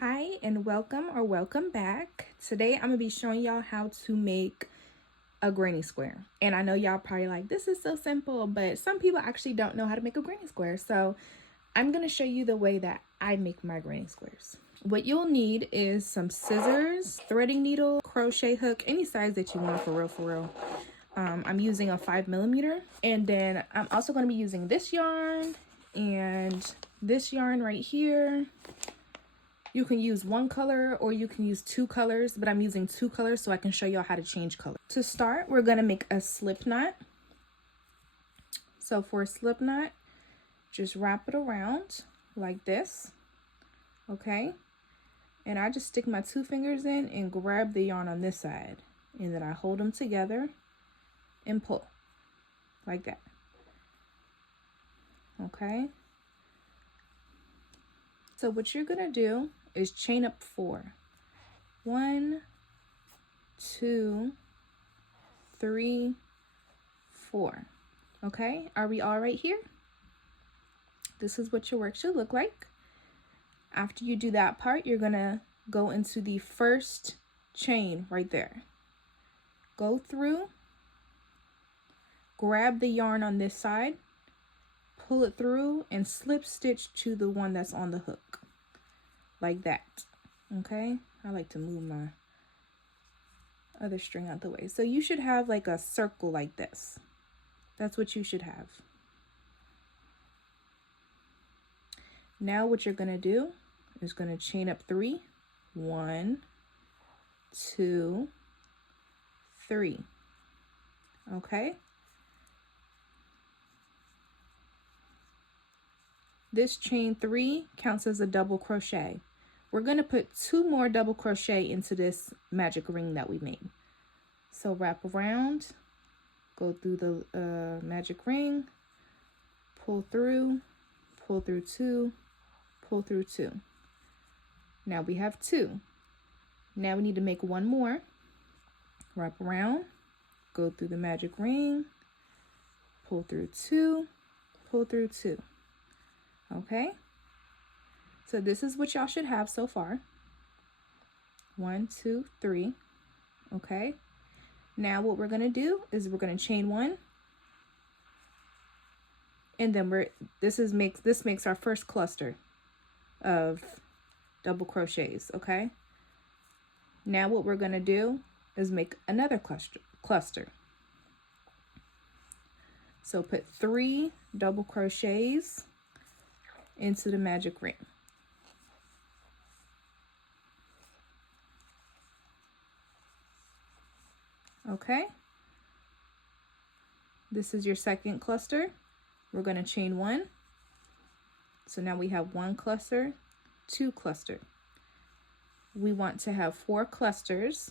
Hi and welcome back. Today I'm gonna be showing y'all how to make a granny square. And I know y'all probably like, this is so simple, but some people actually don't know how to make a granny square. So I'm gonna show you the way that I make my granny squares. What you'll need is some scissors, threading needle, crochet hook, any size that you want for real. I'm using a 5mm, and then I'm also going to be using this yarn and this yarn right here. You can use one color or you can use two colors, but I'm using two colors so I can show y'all how to change color. To start, we're going to make a slip knot. So for a slip knot, just wrap it around like this, okay? And I just stick my two fingers in and grab the yarn on this side, and then I hold them together and pull like that, okay? So what you're gonna do is chain up 4. 1, 2, 3, 4. Okay, are we all right here? This is what your work should look like. After you do that part, you're gonna go into the first chain right there. Go through, grab the yarn on this side, pull it through, and slip stitch to the one that's on the hook. Like that, okay? I like to move my other string out the way. So you should have like a circle like this. That's what you should have. Now what you're gonna do is gonna chain up 3. 1, 2, 3. Okay? This chain 3 counts as a double crochet. We're going to put 2 more double crochet into this magic ring that we made. So wrap around, go through the magic ring, pull through 2, pull through 2. Now we have 2. Now we need to make 1 more. Wrap around, go through the magic ring, pull through 2, pull through 2. Okay, so this is what y'all should have so far. 1, 2, 3. Okay, now what we're gonna do is we're gonna chain 1, and then this makes our first cluster of double crochets. Okay, now what we're gonna do is make another cluster. So put 3 double crochets into the magic ring. Okay, this is your second cluster. We're going to chain 1. So now we have 1 cluster, 2 cluster. We want to have 4 clusters.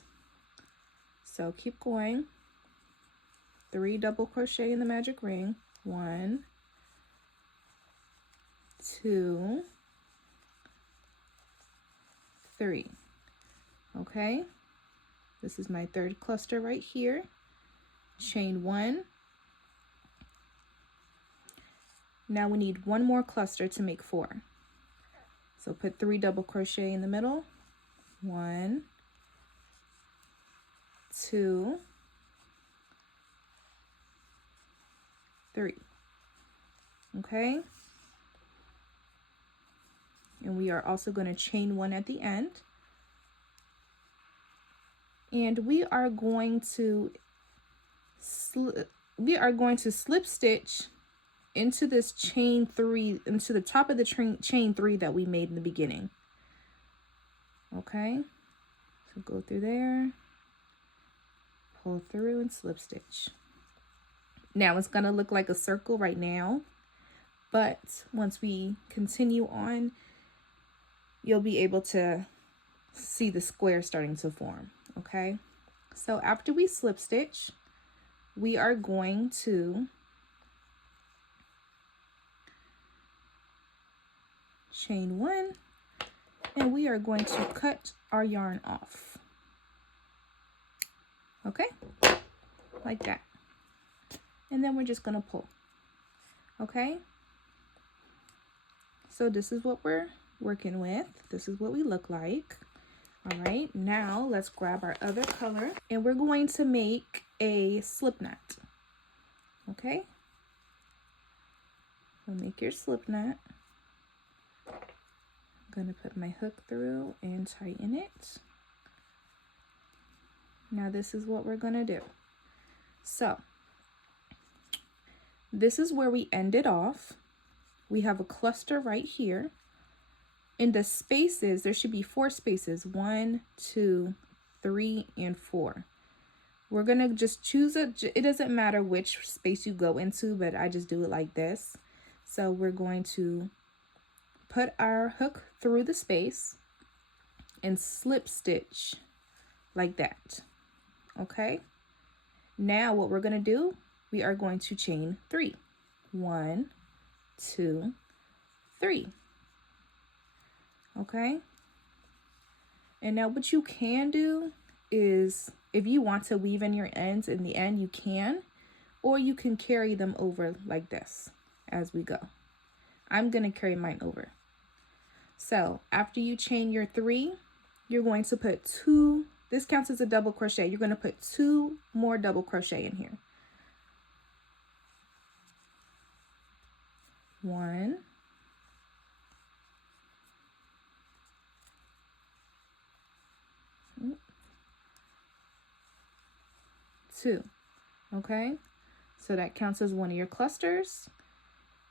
So keep going. 3 double crochet in the magic ring. 1, 2, 3. Okay, this is my third cluster right here. Chain 1. Now we need 1 more cluster to make 4. So put 3 double crochet in the middle. 1, 2, 3. Okay, and we are also going to chain 1 at the end, and we are going to slip stitch into this chain 3, into the top of the chain 3 that we made in the beginning. Okay, so go through there, pull through, and slip stitch. Now it's going to look like a circle right now, but once we continue on, you'll be able to see the square starting to form. Okay, so after we slip stitch, we are going to chain 1, and we are going to cut our yarn off. Okay, like that. And then we're just going to pull. Okay, so this is what we're working with. This is what we look like. All right, now let's grab our other color and we're going to make a slip knot. Okay, so make your slip knot. I'm going to put my hook through and tighten it. Now this is what we're going to do. So this is where we ended off. We have a cluster right here. In the spaces, there should be 4 spaces, 1, 2, 3, and 4. We're gonna just choose it doesn't matter which space you go into, but I just do it like this. So we're going to put our hook through the space and slip stitch like that. Okay, now what we're gonna do, we are going to chain 3. 1, 2, 3. Okay, and now what you can do is, if you want to weave in your ends in the end, you can, or you can carry them over like this as we go. I'm gonna carry mine over. So after you chain your 3, you're going to put 2, this counts as a double crochet. You're gonna put 2 more double crochet in here. 1, 2. Okay, so that counts as one of your clusters.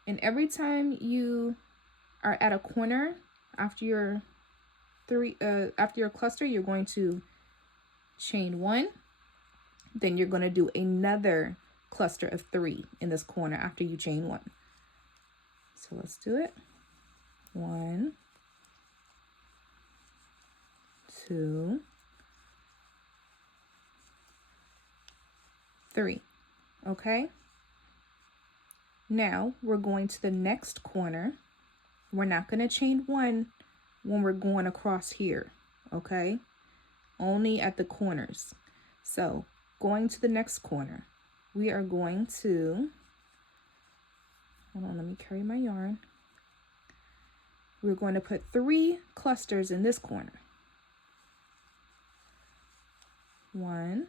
And every time you are at a corner after your cluster, you're going to chain 1. Then you're going to do another cluster of 3 in this corner after you chain 1. So let's do it. 1, 2, 3. Okay, now we're going to the next corner. We're not going to chain 1 when we're going across here, okay? Only at the corners. So going to the next corner, we are going to, hold on, let me carry my yarn. We're going to put 3 clusters in this corner. 1,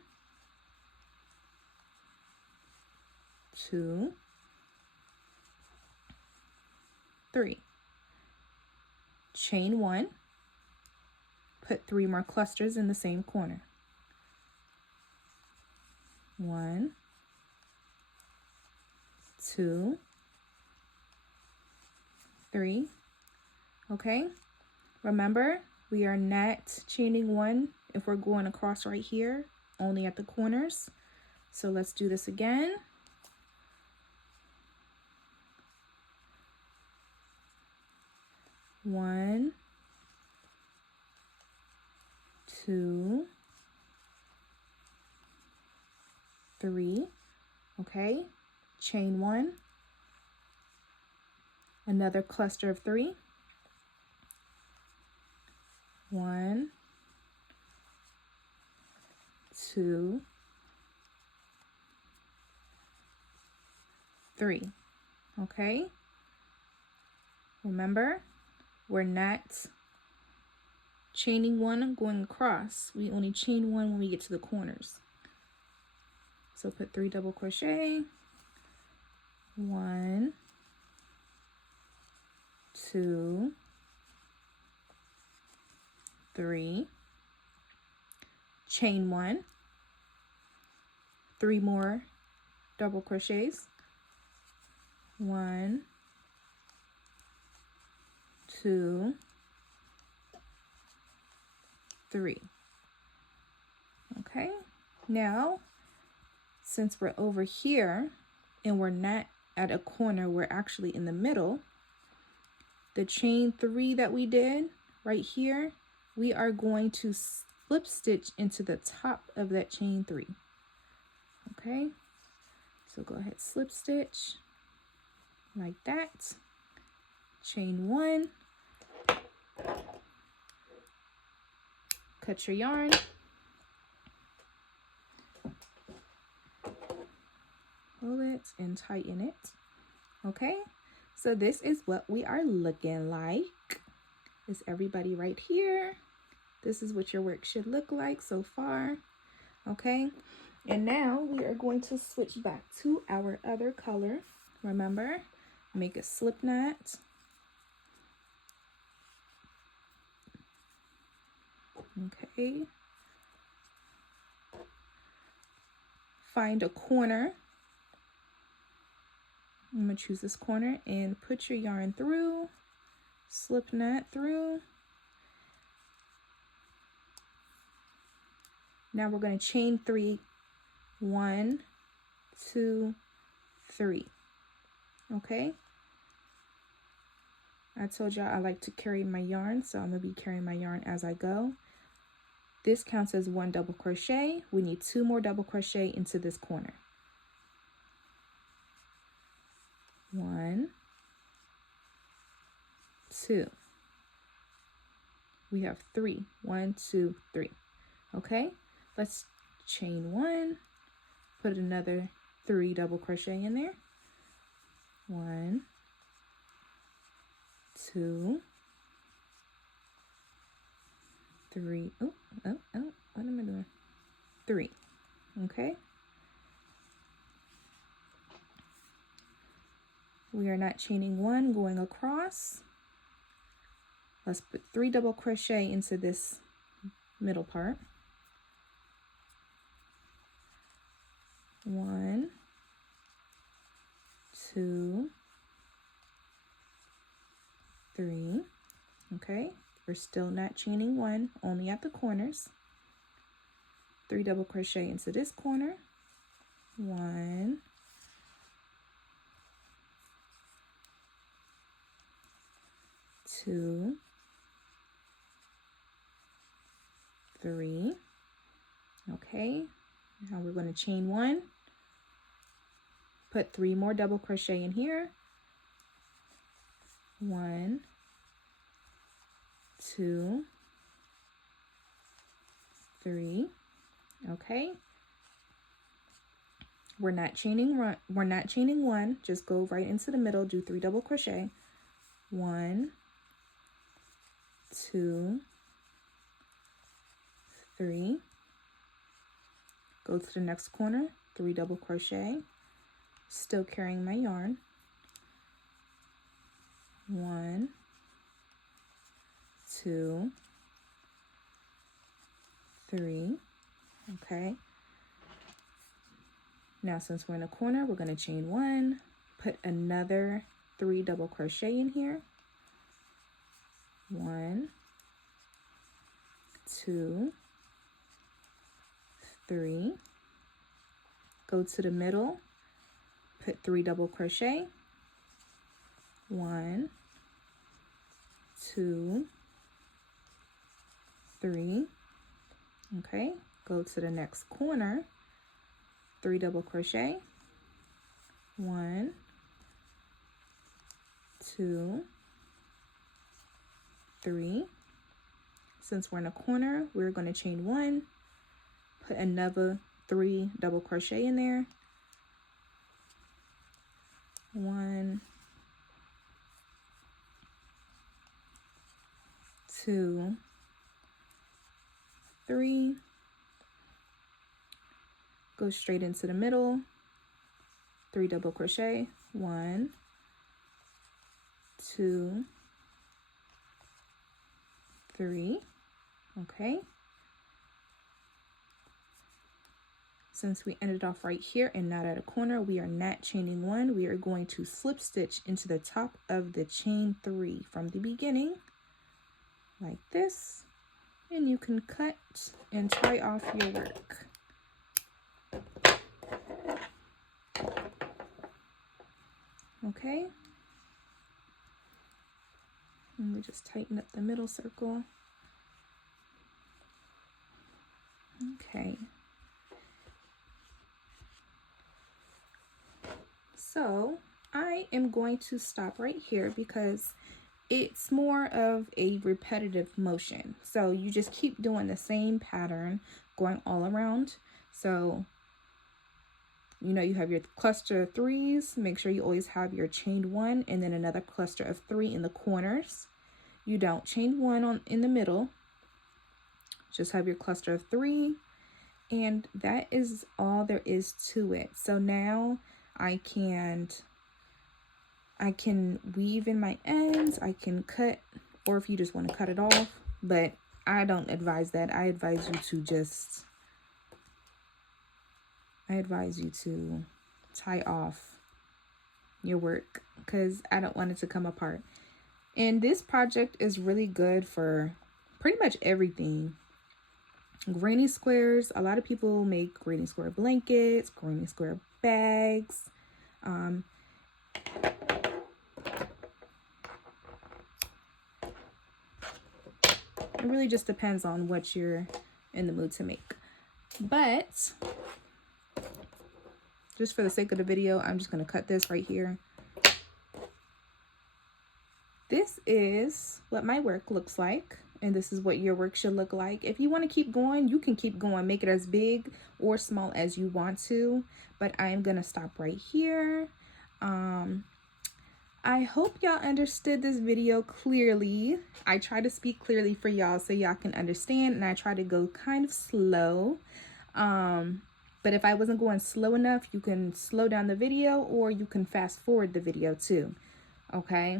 2, 3. Chain 1, put 3 more clusters in the same corner. 1, 2, 3. Okay, remember, we are not chaining 1 if we're going across right here, only at the corners. So let's do this again. 1, 2, 3. Okay, chain 1, another cluster of 3. 1, 2, 3. Okay, remember, we're not chaining 1 going across. We only chain 1 when we get to the corners. So put 3 double crochet. 1, 2, 3. Chain 1. 3 more double crochets. 1, 2, 3. Okay, now since we're over here and we're not at a corner, we're actually in the middle. The chain 3 that we did right here, we are going to slip stitch into the top of that chain 3. Okay, so go ahead, slip stitch like that. Chain 1. Cut your yarn. Pull it and tighten it. Okay, so this is what we are looking like. Is everybody right here? This is what your work should look like so far. Okay, and now we are going to switch back to our other color. Remember, make a slip knot. Okay. Find a corner. I'm going to choose this corner and put your yarn through, slip knot through. Now we're going to chain 3. 1, 2, 3. Okay. I told y'all I like to carry my yarn, so I'm going to be carrying my yarn as I go. This counts as 1 double crochet. We need 2 more double crochet into this corner. 1, 2. We have 3. 1, 2, 3. Okay, let's chain 1, put another 3 double crochet in there. 1, 2, 3. Oh, what am I doing? 3. Okay. We are not chaining 1, going across. Let's put 3 double crochet into this middle part. 1, 2, 3. Okay, we're still not chaining 1, only at the corners. 3 double crochet into this corner. 1, 2, 3. Okay, now we're going to chain 1, put 3 more double crochet in here. 1, 2, 3. Okay, we're not chaining 1, just go right into the middle, do 3 double crochet. 1, 2, 3. Go to the next corner, 3 double crochet, still carrying my yarn. 1, 2, 3. Okay, now since we're in a corner, we're going to chain 1, put another 3 double crochet in here. 1, 2, 3. Go to the middle, put 3 double crochet. 1, 2, 3. Okay, go to the next corner, 3 double crochet. 1, 2, 3. Since we're in a corner, we're going to chain 1, put another 3 double crochet in there. 1, 2, 3. Go straight into the middle, 3 double crochet. 1, 2, 3. Okay, since we ended off right here and not at a corner, we are not chaining 1. We are going to slip stitch into the top of the chain 3 from the beginning, like this, and you can cut and tie off your work. Okay, and we just tighten up the middle circle. Okay, so I am going to stop right here because it's more of a repetitive motion. So you just keep doing the same pattern going all around. So, you know, you have your cluster of 3s. Make sure you always have your chained 1 and then another cluster of 3 in the corners. you don't chain 1 in the middle. Just have your cluster of 3, and that is all there is to it. So now I can weave in my ends, I can cut, or if you just want to cut it off, but I don't advise that. I advise you to tie off your work because I don't want it to come apart. And this project is really good for pretty much everything. Granny squares, a lot of people make granny square blankets, granny square bags. It really just depends on what you're in the mood to make. But just for the sake of the video, I'm just going to cut this right here. This is what my work looks like, and this is what your work should look like. If you want to keep going, you can keep going. Make it as big or small as you want to, but I'm going to stop right here. I hope y'all understood this video clearly. I try to speak clearly for y'all so y'all can understand, and I try to go kind of slow. But if I wasn't going slow enough, you can slow down the video or you can fast forward the video too. Okay?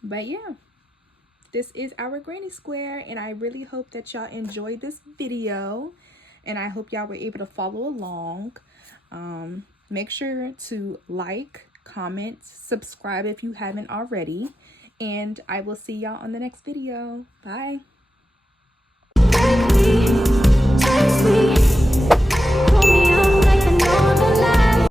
But yeah, this is our granny square, and I really hope that y'all enjoyed this video, and I hope y'all were able to follow along. Make sure to like, comment, subscribe if you haven't already, and I will see y'all on the next video. Bye.